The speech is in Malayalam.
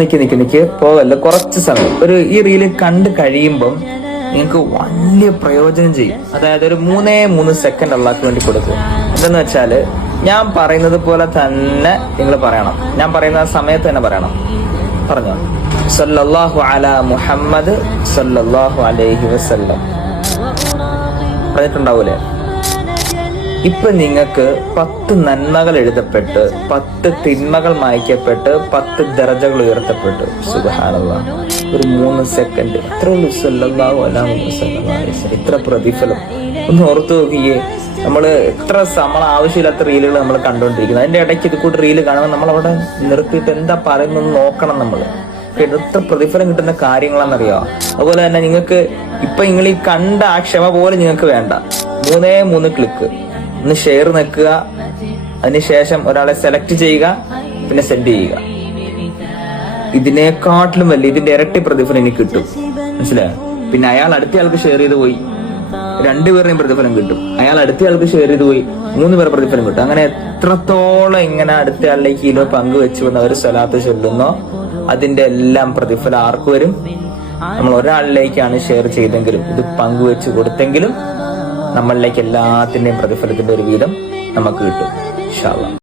നിക്ക് പോകല്ല. കുറച്ച് സമയം ഈ റീല് കണ്ടു കഴിയുമ്പം നിങ്ങൾക്ക് വലിയ പ്രയോജനം ചെയ്യും. അതായത് ഒരു 3 സെക്കൻഡ് അള്ളാഹ്ക്ക് വേണ്ടി കൊടുക്കും. എന്തെന്ന് വെച്ചാല് ഞാൻ പറയുന്നത് പോലെ തന്നെ നിങ്ങൾ പറയണം. ഞാൻ പറയുന്ന സമയത്ത് തന്നെ പറയണം. പറഞ്ഞോ, സല്ലല്ലാഹു അലാ മുഹമ്മദ് സല്ലല്ലാഹു അലൈഹി വസല്ലം പറഞ്ഞിട്ടുണ്ടാവൂലേ? ഇപ്പൊ നിങ്ങൾക്ക് 10 നന്മകൾ എഴുതപ്പെട്ട് 10 തിന്മകൾ മായ്ക്കപ്പെട്ട് 10 ദറജകൾ ഉയർത്തപ്പെട്ടു. സുബ്ഹാനല്ലാഹ്. ഒരു 3 സെക്കൻഡ് അത്ര ഉള്ളൂ. സല്ലല്ലാഹു അലൈഹി വസല്ലം. ഇത്ര പ്രതിഫലം ഒന്ന് ഓർത്തു നോക്കിയേ. നമ്മള് നമ്മളെ ആവശ്യമില്ലാത്ത റീലുകൾ നമ്മൾ കണ്ടോണ്ടിരിക്കുന്നത്. അതിന്റെ ഇടയ്ക്ക് ഇത് കൂടി റീല് കാണുമ്പോൾ നമ്മളവിടെ നിർത്തിയിട്ട് എന്താ പറയുന്നത് നോക്കണം. നമ്മള് എത്ര പ്രതിഫലം കിട്ടുന്ന കാര്യങ്ങളാണെന്നറിയോ? അതുപോലെ തന്നെ നിങ്ങൾക്ക് ഇപ്പൊ നിങ്ങൾ ഈ കണ്ട ആ ക്ഷമ പോലും നിങ്ങൾക്ക് വേണ്ട. 3 ക്ലിക്ക് ഒന്ന് ഷെയർ നിൽക്കുക. അതിനുശേഷം ഒരാളെ സെലക്ട് ചെയ്യുക, പിന്നെ സെൻഡ് ചെയ്യുക. ഇതിനേക്കാട്ടിലും വലിയ ഇതിന്റെ ഇരട്ടി പ്രതിഫലം എനിക്ക് കിട്ടും. മനസ്സിലായോ? പിന്നെ അയാൾ അടുത്തയാൾക്ക് ഷെയർ ചെയ്ത് പോയി, 2 പേരുടെയും പ്രതിഫലം കിട്ടും. അയാൾ അടുത്തയാൾക്ക് ഷെയർ ചെയ്ത് പോയി, 3 പേർ പ്രതിഫലം കിട്ടും. അങ്ങനെ എത്രത്തോളം ഇങ്ങനെ അടുത്തയാളിലേക്ക് ഇതിലോ പങ്കുവെച്ചു വന്ന് അവർ സ്വലാത്ത് ചൊല്ലുന്നോ അതിന്റെ എല്ലാം പ്രതിഫലം ആർക്ക് വരും? നമ്മൾ ഒരാളിലേക്കാണ് ഷെയർ ചെയ്തെങ്കിലും ഇത് പങ്കുവെച്ച് കൊടുത്തെങ്കിലും നമ്മളിലേക്ക് എല്ലാത്തിന്റെയും പ്രതിഫലത്തിന്റെ ഒരു വീതം നമുക്ക് കിട്ടും ഇൻഷാ അല്ലാഹ്.